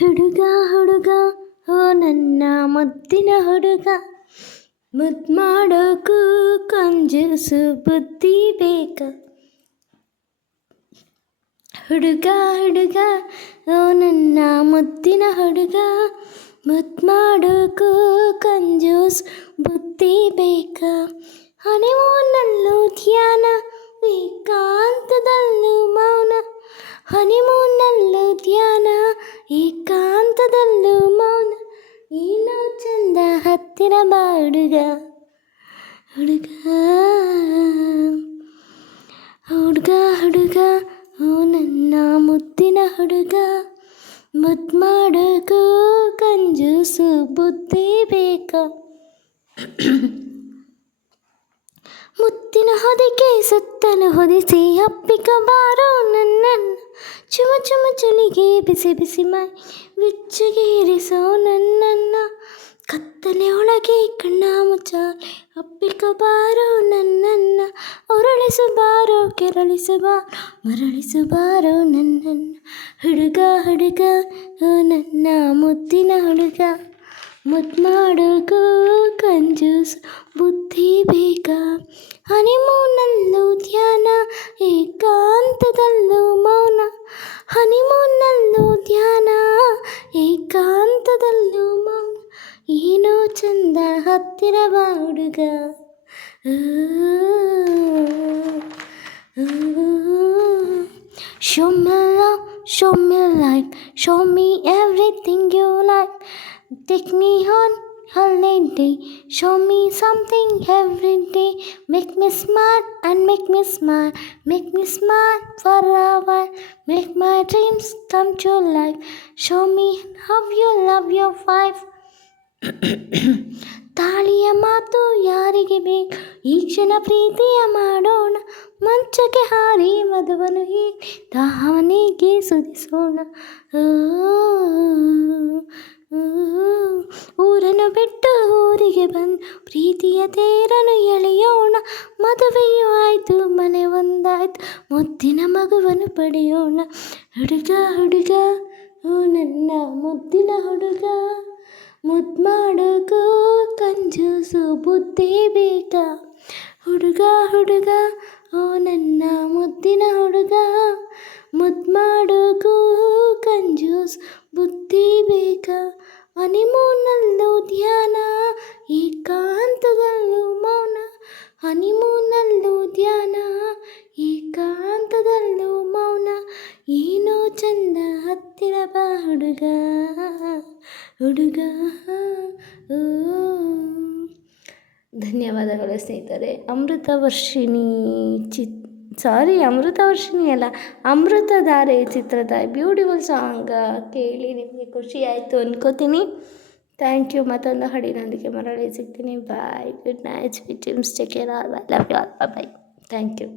ಹುಡುಗ ಹುಡುಗ ಓ ನನ್ನ ಮುದ್ದಿನ ಹುಡುಗ, ಮುದ್ದು ಮಾಡೋಕ್ಕೂ ಕಂಜೂಸು ಬುದ್ಧಿ ಬೇಕ. ಹುಡುಗ ಹುಡುಗ ಓ ನನ್ನ ಮುದ್ದಿನ ಹುಡುಗ, ಮುದ್ದು ಮಾಡೋಕ್ಕೂ ಕಂಜೂಸ್ ಬುದ್ಧಿ ಬೇಕ. ಹನಿಮೂನ್ನಲ್ಲೂ ಧ್ಯಾನ, ಏಕಾಂತದಲ್ಲೂ ಮೌನ. ಹನಿಮೂನ್ನಲ್ಲೂ ಧ್ಯಾನ, ಏಕಾಂತದಲ್ಲೂ ಮೌನ. ಏನೋ ಚಂದ ಹತ್ತಿರ ಬಾ ಹುಡುಗ. ಹುಡುಗ ಹುಡುಗ ಹುಡುಗ ಓ ನನ್ನ ಮುದ್ದಿನ ಹುಡುಗ, ಮುದ್ದು ಮಾಡೋಕ್ಕೂ ಕಂಜೂಸು ಬುದ್ಧಿ ಬೇಕ. ಮುತ್ತಿನ ಹೊದಿಕೆ ಸುತ್ತಲೂ ಹೊದಿಸಿ ಅಪ್ಪಿಕ ಬಾರೋ ನನ್ನನ್ನು. ಚುಮ ಚುಮ ಚಳಿಗೆ ಬಿಸಿ ಬಿಸಿ ಮೈ ಬೆಚ್ಚಗೇರಿಸೋ ನನ್ನನ್ನು. ಕತ್ತಲೆ ಒಳಗೆ ಕಣ್ಣ ಮುಚ್ಚಾಲೆ ಅಪ್ಪಿಕ ಬಾರೋ ನನ್ನನ್ನು. ಉರುಳಿಸು ಬಾರೋ ಕೆರಳಿಸು ಬಾರೋ ಮರಳಿಸು ಬಾರೋ ನನ್ನನ್ನು. ಹುಡುಗ ಹುಡುಗ ಓ ನನ್ನ ಮುದ್ದಿನ ಹುಡುಗ, ಮುದ್ದು ಮಾಡೋಕ್ಕೂ ಕಂಜೂಸು ಬುದ್ಧಿ ಬೇಕ. ಹನಿಮೂನ್ನಲ್ಲೂ ಧ್ಯಾನ, ಏಕಾಂತದಲ್ಲೂ ಮೌನ. ಹನಿಮೂನ್ನಲ್ಲೂ ಧ್ಯಾನ, ಏಕಾಂತದಲ್ಲೂ ಮೌನ. ಏನೋ ಚಂದ ಹತ್ತಿರ ಬಾ ಹುಡುಗ. Show me love, show me life, show me everything you like. Take me on holiday, show me something every day. Make me smile and make me smile, make me smile for a while. Make my dreams come to life, show me how you love your wife. ತಾಳಿಯ ಮಾತು ಯಾರಿಗೆ ಬೇಕು, ಈ ಕ್ಷಣ ಪ್ರೀತಿಯ ಮಾಡೋಣ. ಮಂಚಕ್ಕೆ ಹಾರಿ ಮಧುವನ್ನು ಹೀಗೆ ದಾವಣಿಗೆ ಸುರಿಸೋಣ. ಊರನ್ನು ಬಿಟ್ಟು ಊರಿಗೆ ಬಂದು ಪ್ರೀತಿಯ ತೇರನ್ನು ಎಳೆಯೋಣ. ಮದುವೆಯೂ ಆಯಿತು, ಮನೆ ಒಂದಾಯ್ತು, ಮುದ್ದಿನ ಮಗುವನ್ನು ಪಡೆಯೋಣ. ಹುಡುಗ ಹುಡುಗ ಓ ನನ್ನ ಮುದ್ದಿನ ಹುಡುಗ, ಮುದ್ದು ಮಾಡೋಕ್ಕೂ ಕಂಜೂಸು ಬುದ್ಧಿ ಬೇಕ. ಹುಡುಗ ಹುಡುಗ ಓ ನನ್ನ ಮುದ್ದಿನ ಹುಡುಗ, ಮುದ್ದು ಮಾಡೋಕ್ಕೂ ಕಂಜೂಸು ಬುದ್ಧಿ ಬೇಕ. ಹನಿಮೂನ್ನಲ್ಲೂ ಧ್ಯಾನ, ಏಕಾಂತದಲ್ಲೂ ಮೌನ. ಹನಿಮೂನ್ನಲ್ಲೂ ಧ್ಯಾನ, ಏಕಾಂತದಲ್ಲೂ ಮೌನ. ಏನೋ ಚಂದ ಹತ್ತಿರ ಬಾ ಹುಡುಗ. ಹುಡುಗ ಓ. ಧನ್ಯವಾದಗಳು ಸ್ನೇಹಿತರೆ. ಅಮೃತವರ್ಷಿಣಿ ಅಮೃತವರ್ಷಿಣಿ ಅಲ್ಲ, ಅಮೃತಧಾರೆ ಚಿತ್ರದ ಬ್ಯೂಟಿಫುಲ್ ಸಾಂಗ್ ಕೇಳಿ ನಿಮಗೆ ಖುಷಿ ಆಯಿತು ಅನ್ಕೋತೀನಿ. Thank you. ಮತ್ತೊಂದು ಹಾಡಿನೊಂದಿಗೆ ಮರಳಿ ಸಿಗ್ತೀನಿ. Bye, good night, sweet dreams, take care, all, I love you all, bye. Thank you.